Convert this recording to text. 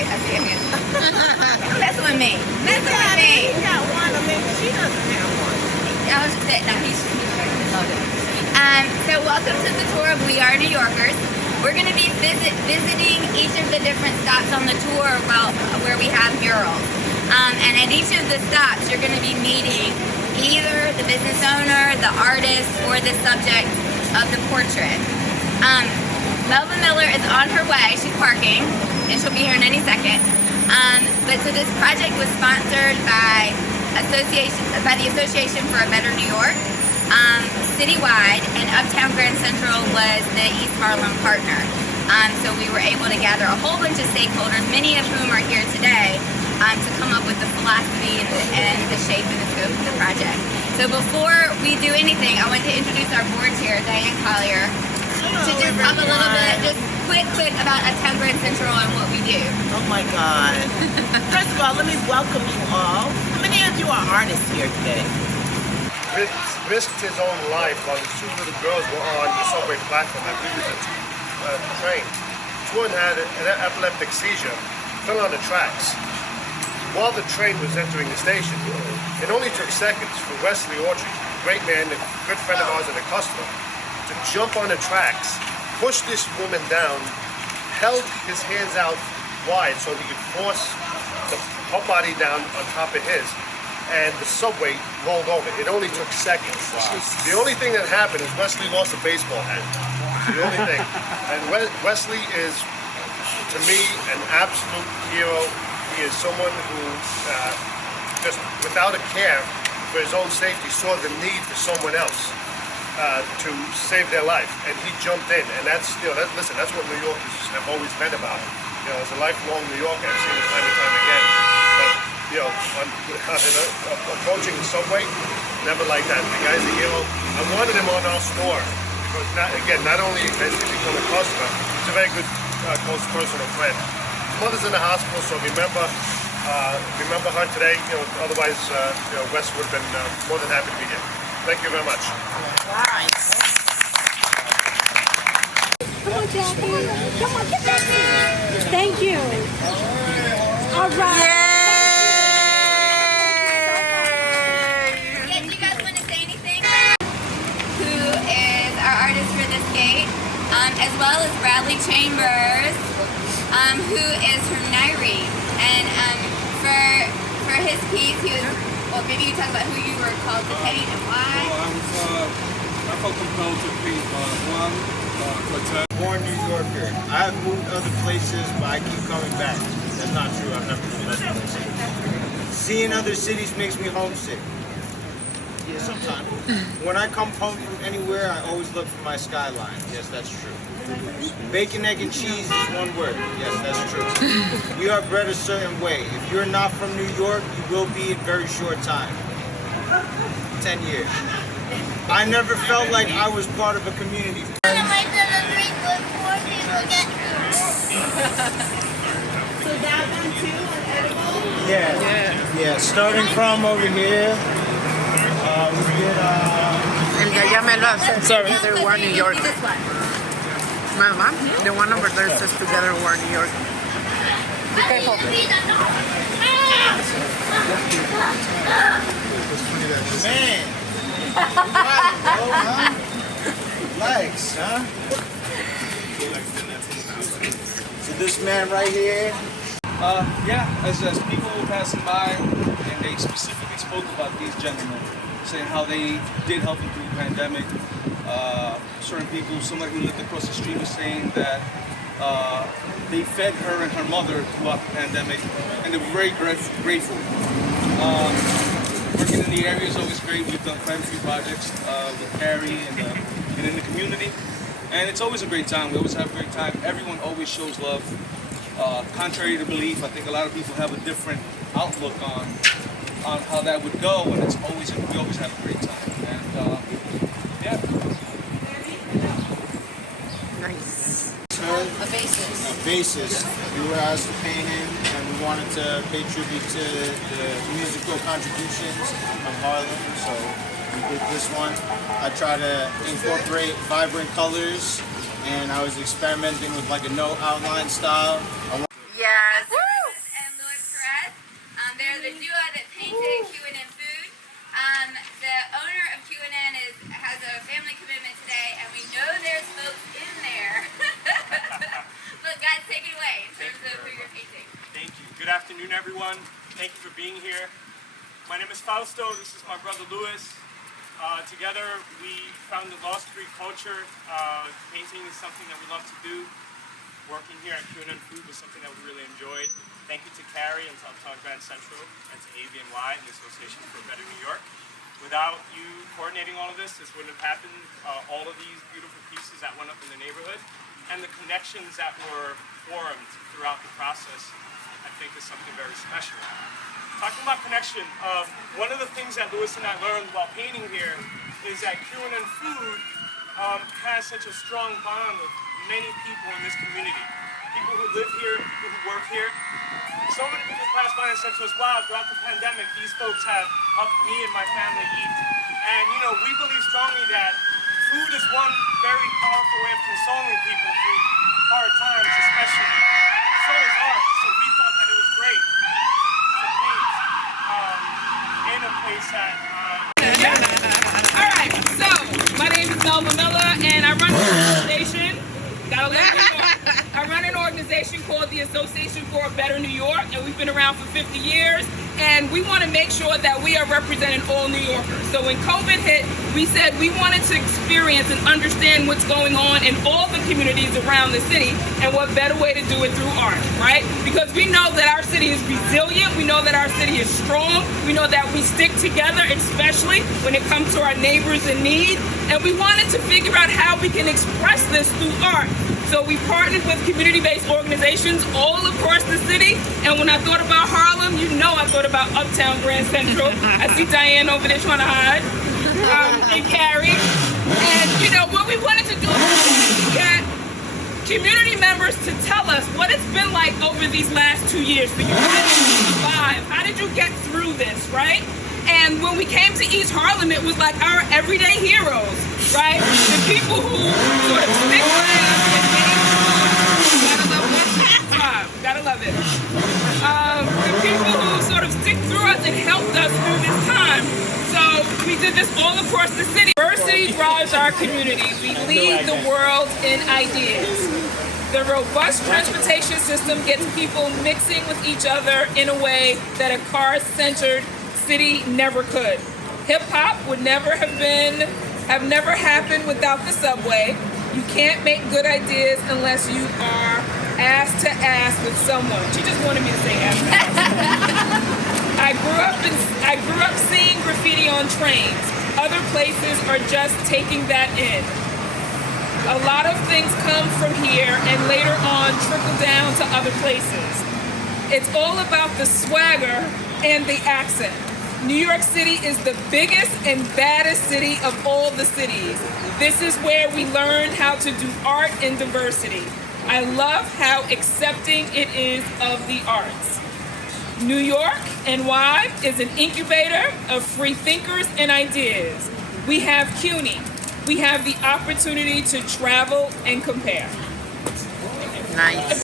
wait, I see a hand. Messing with me. Messing with me. He got one. I mean, she doesn't have one. I was just saying, no, he's right. So welcome to the tour of We Are New Yorkers. We're going to be visiting each of the different stops on the tour where we have murals. And at each of the stops, you're going to be meeting either the business owner, the artist, or the subject of the portrait. Melva Miller is on her way. She's parking, and she'll be here in any second. But so this project was sponsored by the Association for a Better New York, citywide, and Uptown Grand Central was the East Harlem partner. So we were able to gather a whole bunch of stakeholders, many of whom are here today, to come up with the philosophy and the shape and the scope of the project. So before we do anything, I want to introduce our board chair, Diane Collier, to just talk a little bit, just quick about Uptown Grand Central and what we do. Oh my God. First of all, let me welcome you all. How many of you are artists here today? Risked his own life while the two little girls were on the subway platform. I believe it was a train. One had an epileptic seizure, fell on the tracks. While the train was entering the station, it only took seconds for Wesley Autry, a great man, a good friend of ours and a customer, to jump on the tracks, push this woman down, held his hands out wide so he could force her body down on top of his, and the subway rolled over. It only took seconds. Wow. The only thing that happened is Wesley lost a baseball hat. The only thing. And Wesley is, to me, an absolute hero. He is someone who, just without a care for his own safety, saw the need for someone else to save their life, and he jumped in. And that's, listen, that's what New Yorkers have always been about. As a lifelong New Yorker, I've seen it time and time again. But approaching the subway, never like that. The guy's a hero. I wanted him on our store because, not only has he become a customer, he's a very good close personal friend. Mother's in the hospital, so remember her today. Otherwise, Wes would have been more than happy to be here. Thank you very much. Nice. Come on, Jack. Come on, get that. Thank you. All right. Yeah, do you guys want to say anything? Who is our artist for this gate, as well as Bradley Chambers, who is from Nairi, and for his piece, he was. Well, maybe you talk about who you were called to paint and why. I felt compelled to paint one quartet. Born New Yorker. I have moved other places, but I keep coming back. That's not true. I've never left other cities. Seeing other cities makes me homesick. Yeah, sometimes. When I come home from anywhere, I always look for my skyline. Yes, that's true. Bacon, egg, and cheese is one word. Yes, that's true. We are bred a certain way. If you're not from New York, you will be in very short time. 10 years. I never felt like I was part of a community. So that one too, an edible? Yeah. Starting from over here, we did. El de allá me lo hace. Together we're New York. This one. My mom, the one over there says Together we're New York. Be careful. Man! Likes, huh? So this man right here. As people were passing by, and they specifically spoke about these gentlemen, saying how they did help them through the pandemic. Certain people, somebody who lived across the street was saying that they fed her and her mother throughout the pandemic, and they were very grateful. Working in the area is always great. We've done quite a few projects with Carrie and in the community, and it's always a great time. We always have a great time. Everyone always shows love. Contrary to belief, I think a lot of people have a different outlook on how that would go, and we always have a great time. And Nice. A bassist. We were asked to paint him, and we wanted to pay tribute to the musical contributions of Harlem, so we did this one. I try to incorporate vibrant colors, and I was experimenting with like a no outline style. Yes. afternoon, everyone. Thank you for being here. My name is Fausto. This is my brother Luis. Together, we founded Law Street Culture. Painting is something that we love to do. Working here at Cumin Food was something that we really enjoyed. Thank you to Carrie and to Uptown Grand Central and to ABNY, the Association for a Better New York. Without you coordinating all of this wouldn't have happened. All of these beautiful pieces that went up in the neighborhood and the connections that were formed throughout the process, I think is something very special. Talking about connection, one of the things that Luis and I learned while painting here is that Cumin Food has such a strong bond with many people in this community. People who live here, people who work here. So many people pass by and said to us, wow, throughout the pandemic, these folks have helped me and my family eat. And we believe strongly that food is one very powerful way of consoling people through hard times, especially. So is art. So we thought that it was great to paint in a place that... All right, so my name is Melba Miller, and I run an organization. Gotta live in New York. I run an organization called the Association for a Better New York, and we've been around for 50 years. And we want to make sure that we are representing all New Yorkers. So when COVID hit, we said we wanted to experience and understand what's going on in all the communities around the city, and what better way to do it through art, right? Because we know that our city is resilient, we know that our city is strong, we know that we stick together, especially when it comes to our neighbors in need, and we wanted to figure out how we can express this through art. So we partnered with community-based organizations all across the city, and when I thought about Harlem, I thought about Uptown Grand Central. I see Diane over there trying to hide, and Carrie. And what we wanted to do is get community members to tell us what it's been like over these last 2 years for you. How did you survive? How did you get through this, right? And when we came to East Harlem, it was like our everyday heroes, right? The people who sort of stick with us and gotta love it. The people who sort of stick through us and helped us through this time. So we did this all across the city. Diversity drives our community. We lead the world in ideas. The robust transportation system gets people mixing with each other in a way that a car-centered city never could. Hip-hop would never have never happened without the subway. You can't make good ideas unless you are ass to ass with someone. She just wanted me to say ass to ass. I grew up seeing graffiti on trains. Other places are just taking that in. A lot of things come from here and later on trickle down to other places. It's all about the swagger and the accent. New York City is the biggest and baddest city of all the cities. This is where we learn how to do art in diversity. I love how accepting it is of the arts. New York, NY, is an incubator of free thinkers and ideas. We have CUNY. We have the opportunity to travel and compare. Nice.